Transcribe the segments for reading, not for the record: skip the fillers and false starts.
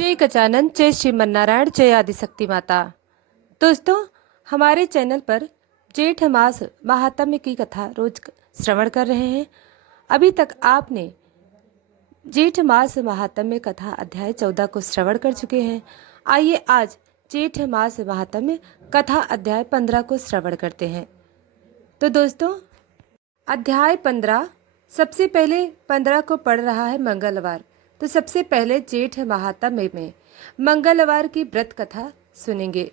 जय गजानन, जय श्रीमन्नारायण, जय आदिशक्ति माता। दोस्तों, हमारे चैनल पर जेठ मास महात्म्य की कथा रोज श्रवण कर रहे हैं। अभी तक आपने जेठ मास महात्म्य कथा अध्याय 14 को श्रवण कर चुके हैं। आइए आज जेठ मास महात्म्य कथा अध्याय 15 को श्रवण करते हैं। तो दोस्तों, अध्याय 15 सबसे पहले 15 को पढ़ रहा है मंगलवार। तो सबसे पहले जेठ महात्म्य में मंगलवार की व्रत कथा सुनेंगे।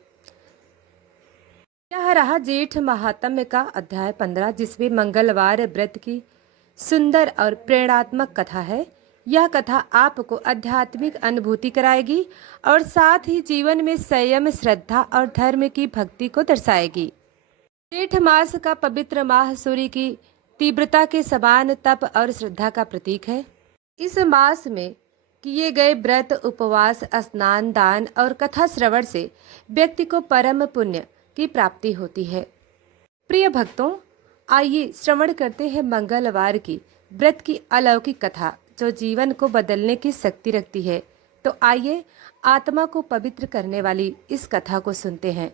यह रहा जेठ महात्म्य का अध्याय 15, जिसमें मंगलवार व्रत की सुंदर और प्रेरणात्मक कथा है। यह कथा आपको आध्यात्मिक अनुभूति कराएगी और साथ ही जीवन में संयम, श्रद्धा और धर्म की भक्ति को दर्शाएगी। जेठ मास का पवित्र माह सूर्य की तीव्रता के समान तप और श्रद्धा का प्रतीक है। इस मास में किए गए व्रत, उपवास, स्नान, दान और कथा श्रवण से व्यक्ति को परम पुण्य की प्राप्ति होती है। प्रिय भक्तों, आइए श्रवण करते हैं मंगलवार की व्रत की अलौकिक कथा, जो जीवन को बदलने की शक्ति रखती है। तो आइए आत्मा को पवित्र करने वाली इस कथा को सुनते हैं।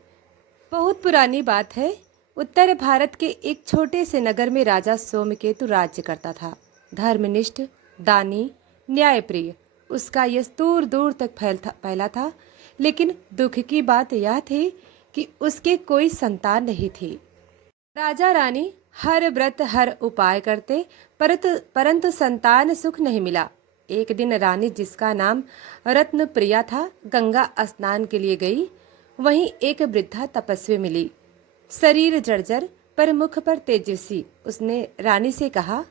बहुत पुरानी बात है। उत्तर भारत के एक छोटे से नगर में राजा सोमकेतु राज्य करता था। धर्मनिष्ठ, दानी, न्यायप्रिय उसका यश दूर दूर तक फैला था। लेकिन दुख की बात यह थी कि उसके कोई संतान नहीं थी। राजा रानी हर व्रत, हर उपाय करते, परंतु संतान सुख नहीं मिला। एक दिन रानी, जिसका नाम रत्न प्रिया था, गंगा स्नान के लिए गई। वहीं एक वृद्धा तपस्वी मिली, शरीर जर्जर पर मुख पर तेजस्वी। उसने रानी से कहा,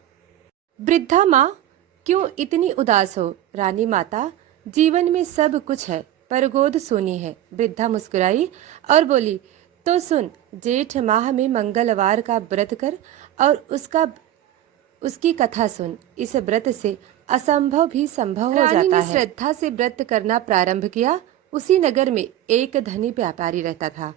वृद्धा माँ, क्यों इतनी उदास हो? रानी माता, जीवन में सब कुछ है पर गोद सोनी है। वृद्धा मुस्कुराई और बोली, तो सुन, जेठ माह में मंगलवार का व्रत कर और उसकी कथा सुन। इस व्रत से असंभव भी संभव हो जाता है। रानी ने श्रद्धा से व्रत करना प्रारंभ किया। उसी नगर में एक धनी व्यापारी रहता था।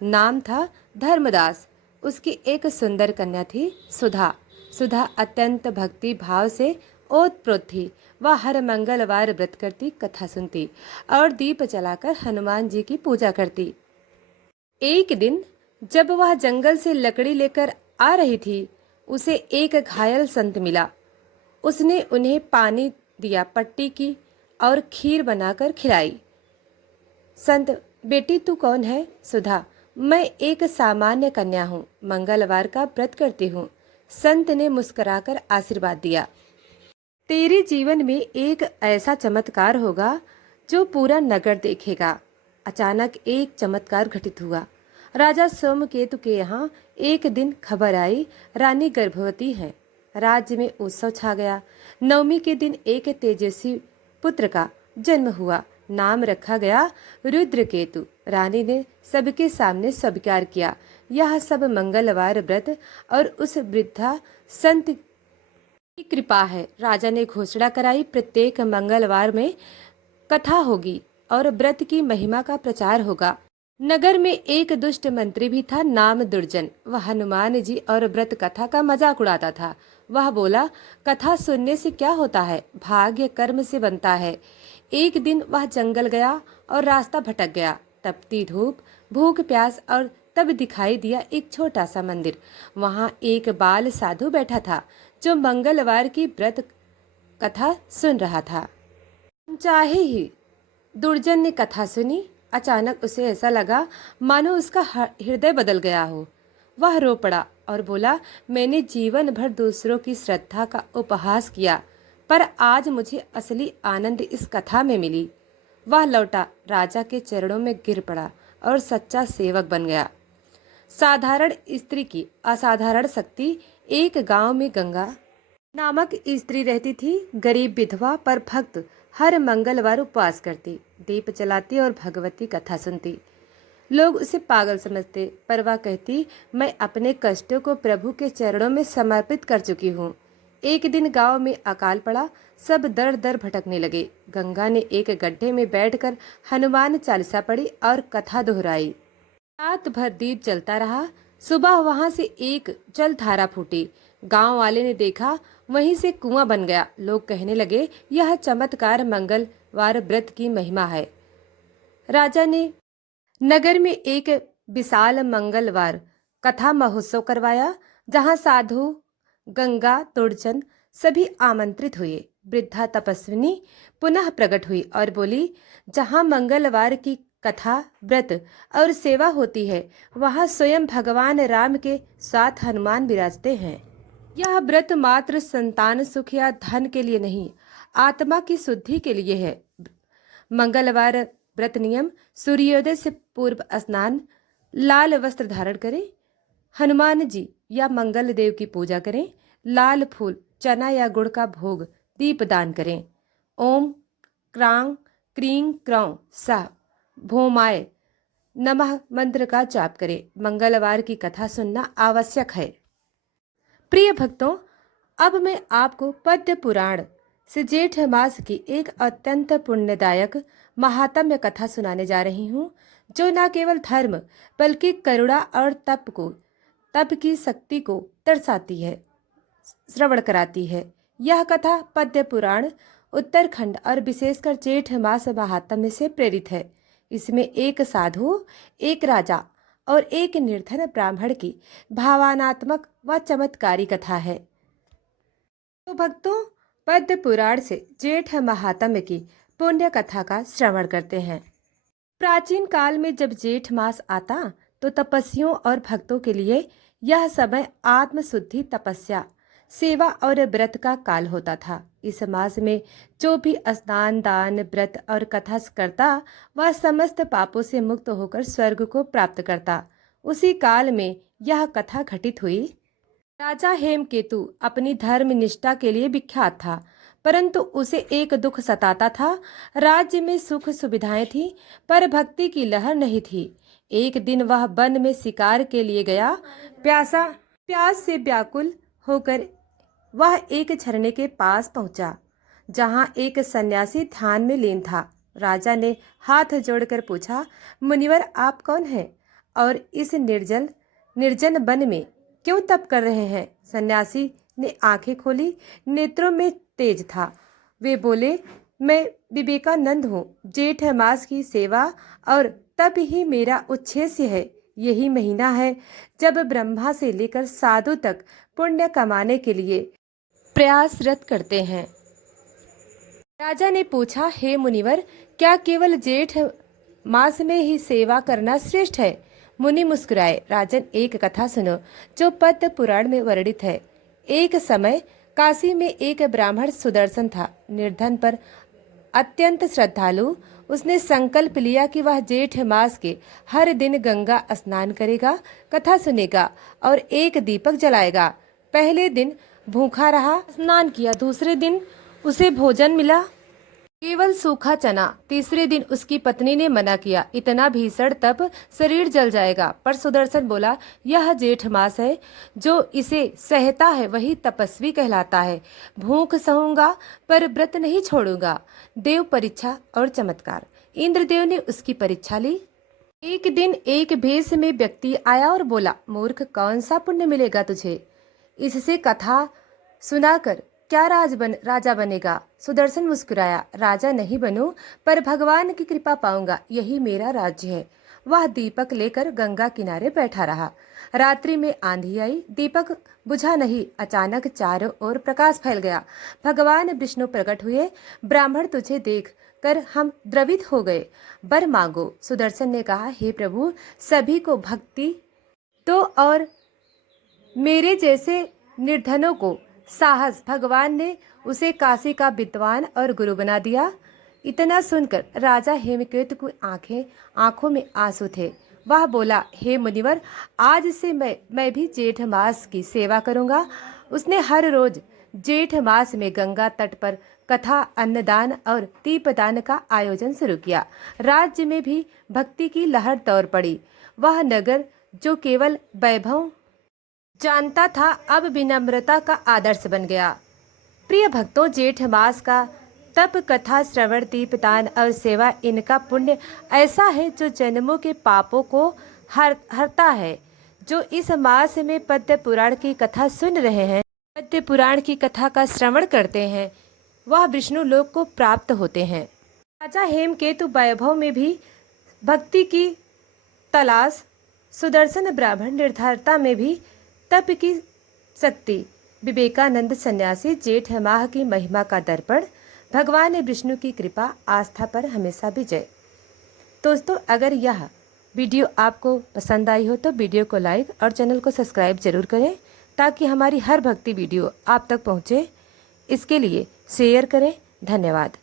नाम था धर्मदास। उसकी एक सुंदर कन्या थी, सुधा। सुधा अत्यंत भक्ति भाव से ओतप्रोत थी। वह हर मंगलवार व्रत करती, कथा सुनती और दीप जलाकर हनुमान जी की पूजा करती। एक दिन जब वह जंगल से लकड़ी लेकर आ रही थी, उसे एक घायल संत मिला। उसने उन्हें पानी दिया, पट्टी की और खीर बनाकर खिलाई। संत, बेटी तू कौन है? सुधा, मैं एक सामान्य कन्या हूँ, मंगलवार का व्रत करती हूँ। संत ने मुस्कुराकर आशीर्वाद दिया। तेरे जीवन में एक ऐसा चमत्कार होगा जो पूरा नगर देखेगा। अचानक एक चमत्कार घटित हुआ। राजा सोमकेतु के यहाँ एक दिन खबर आई, रानी गर्भवती है। राज्य में उत्सव छा गया। नवमी के दिन एक तेजस्वी पुत्र का जन्म हुआ। नाम रखा गया रुद्रकेतु। रानी ने सबके सामने स्वीकार किया, यह सब मंगलवार व्रत और उस वृद्धा संत की कृपा है। राजा ने घोषणा कराई, प्रत्येक मंगलवार में कथा होगी और व्रत की महिमा का प्रचार होगा। नगर में एक दुष्ट मंत्री भी था, नाम दुर्जन। वह हनुमान जी और व्रत कथा का मजाक उड़ाता था। वह बोला, कथा सुनने से क्या होता है? भाग्य कर्म से बनता है। एक दिन वह जंगल गया और रास्ता भटक गया। तपती धूप, भूख प्यास, और तब दिखाई दिया एक छोटा सा मंदिर। वहाँ एक बाल साधु बैठा था, जो मंगलवार की व्रत कथा सुन रहा था। चाहे ही दुर्जन ने कथा सुनी। अचानक उसे ऐसा लगा मानो उसका हृदय बदल गया हो। वह रो पड़ा और बोला, मैंने जीवन भर दूसरों की श्रद्धा का उपहास किया, पर आज मुझे असली आनंद इस कथा में मिली। वह लौटा, राजा के चरणों में गिर पड़ा और सच्चा सेवक बन गया। साधारण स्त्री की असाधारण शक्ति। एक गांव में गंगा नामक स्त्री रहती थी, गरीब विधवा पर भक्त। हर मंगलवार उपवास करती, दीप जलाती और भगवती कथा सुनती। लोग उसे पागल समझते, पर वह कहती, मैं अपने कष्टों को प्रभु के चरणों में समर्पित कर चुकी हूँ। एक दिन गांव में अकाल पड़ा, सब दर दर भटकने लगे। गंगा ने एक गड्ढे में बैठकर हनुमान चालीसा पढ़ी और कथा दोहराई। रात भर दीप जलता रहा। सुबह वहां से एक जल धारा फूटी। गांव वाले ने देखा, वहीं से कुआं बन गया। लोग कहने लगे, यह चमत्कार मंगल वार व्रत की महिमा है। राजा ने नगर में एक विशाल मंगलवार कथा महोत्सव करवाया, जहां साधु, गंगा, तुड़चन सभी आमंत्रित हुए। वृद्धा तपस्विनी पुनः प्रकट हुई और बोली, जहां मंगलवार की कथा, व्रत और सेवा होती है, वहां स्वयं भगवान राम के साथ हनुमान विराजते हैं। यह व्रत मात्र संतान सुख या धन के लिए नहीं, आत्मा की शुद्धि के लिए है। मंगलवार व्रत नियम: सूर्योदय से पूर्व स्नान, लाल वस्त्र धारण करें, हनुमान जी या मंगल देव की पूजा करें, लाल फूल, चना या गुड़ का भोग, दीप दान करें। ओम क्रांग क्रीं क्रौं सा भौमाय नमः मंत्र का जाप करें। मंगलवार की कथा सुनना आवश्यक है। प्रिय भक्तों, अब मैं आपको पद्म पुराण से जेठ मास की एक अत्यंत पुण्यदायक महात्म्य कथा सुनाने जा रही हूँ, जो न केवल धर्म बल्कि करुणा और तप की शक्ति को दर्शाती है, श्रवण कराती है। यह कथा पद्म पुराण उत्तराखंड और विशेषकर जेठ मास महात्म्य से प्रेरित है। इसमें एक साधु, एक राजा और एक निर्धन ब्राह्मण की भावनात्मक व चमत्कारी कथा है। तो भक्तों, पद्म पुराण से जेठ महात्म्य की पुण्य कथा का श्रवण करते हैं। प्राचीन काल में जब जेठ मास आता तो तपस्वियों और भक्तों के लिए यह समय आत्मशुद्धि, तपस्या, सेवा और व्रत का काल होता था। इस मास में जो भी स्नान, दान, व्रत और कथा करता, वह समस्त पापों से मुक्त होकर स्वर्ग को प्राप्त करता। उसी काल में यह कथा घटित हुई। राजा हेमकेतु अपनी धर्म निष्ठा के लिए विख्यात था, परंतु उसे एक दुख सताता था। राज्य में सुख सुविधाएं थी, पर भक्ति की लहर नहीं थी। एक दिन वह वन में शिकार के लिए गया। प्यास से व्याकुल होकर वह एक झरने के पास पहुंचा, जहां एक सन्यासी ध्यान में लीन था। राजा ने हाथ जोड़कर पूछा, मुनिवर, आप कौन हैं और इस निर्जन वन में क्यों तप कर रहे हैं? सन्यासी ने आंखें खोली, नेत्रों में तेज था। वे बोले, मैं विवेकानंद हूँ। जेठ मास की सेवा और तप ही मेरा उद्देश्य है। यही महीना है जब ब्रह्मा से लेकर साधु तक पुण्य कमाने के लिए प्रयासरत करते हैं। राजा ने पूछा, हे मुनिवर, क्या केवल जेठ मास में ही सेवा करना श्रेष्ठ है? मुनि मुस्कुराए। राजन, एक कथा सुनो जो पद्म पुराण में वर्णित है। एक समय काशी में एक ब्राह्मण सुदर्शन था, निर्धन पर अत्यंत श्रद्धालु। उसने संकल्प लिया कि वह जेठ मास के हर दिन गंगा स्नान करेगा, कथा सुनेगा और एक दीपक जलाएगा। पहले दिन भूखा रहा, स्नान किया। दूसरे दिन उसे भोजन मिला, केवल सूखा चना। तीसरे दिन उसकी पत्नी ने मना किया, इतना भीषण तप, शरीर जल जाएगा। पर सुदर्शन बोला, यह जेठ मास है, जो इसे सहता है वही तपस्वी कहलाता है। भूख सहूंगा पर व्रत नहीं छोड़ूंगा। देव परीक्षा और चमत्कार। इंद्रदेव ने उसकी परीक्षा ली। एक दिन एक भेष में व्यक्ति आया और बोला, मूर्ख, कौन सा पुण्य मिलेगा तुझे? इससे कथा सुनाकर क्या राजा बनेगा? सुदर्शन मुस्कुराया, राजा नहीं बनूं, पर भगवान की कृपा पाऊंगा, यही मेरा राज्य है। वह दीपक लेकर गंगा किनारे बैठा रहा। रात्रि में आंधी आई, दीपक बुझा नहीं। अचानक चारों ओर प्रकाश फैल गया। भगवान विष्णु प्रकट हुए। ब्राह्मण, तुझे देख कर हम द्रवित हो गए, वर मांगो। सुदर्शन ने कहा, हे प्रभु, सभी को भक्ति दो और मेरे जैसे निर्धनों को साहस। भगवान ने उसे काशी का विद्वान और गुरु बना दिया। इतना सुनकर राजा हेमकेतु की आंखों में आंसू थे। वह बोला, हे मुनिवर, आज से मैं भी जेठ मास की सेवा करूंगा। उसने हर रोज जेठ मास में गंगा तट पर कथा, अन्नदान और दीपदान का आयोजन शुरू किया। राज्य में भी भक्ति की लहर दौड़ पड़ी। वह नगर जो केवल वैभव जानता था, अब विनम्रता का आदर्श बन गया। प्रिय भक्तों, जेठ मास का तप, कथा, श्रवण, दीपदान और सेवा, इनका पुण्य ऐसा है जो जन्मों के पापों को हरता है। जो इस मास में पद्म पुराण की कथा सुन रहे हैं, पद्म पुराण की कथा का श्रवण करते हैं, वह विष्णु लोक को प्राप्त होते हैं। राजा हेमकेतु वैभव में भी भक्ति की तलाश, सुदर्शन ब्राह्मण निर्धारता में भी तप की शक्ति, विवेकानंद सन्यासी जेठ माह की महिमा का दर्पण, भगवान विष्णु की कृपा, आस्था पर हमेशा विजय। दोस्तों, अगर यह वीडियो आपको पसंद आई हो तो वीडियो को लाइक और चैनल को सब्सक्राइब जरूर करें ताकि हमारी हर भक्ति वीडियो आप तक पहुँचे। इसके लिए शेयर करें। धन्यवाद।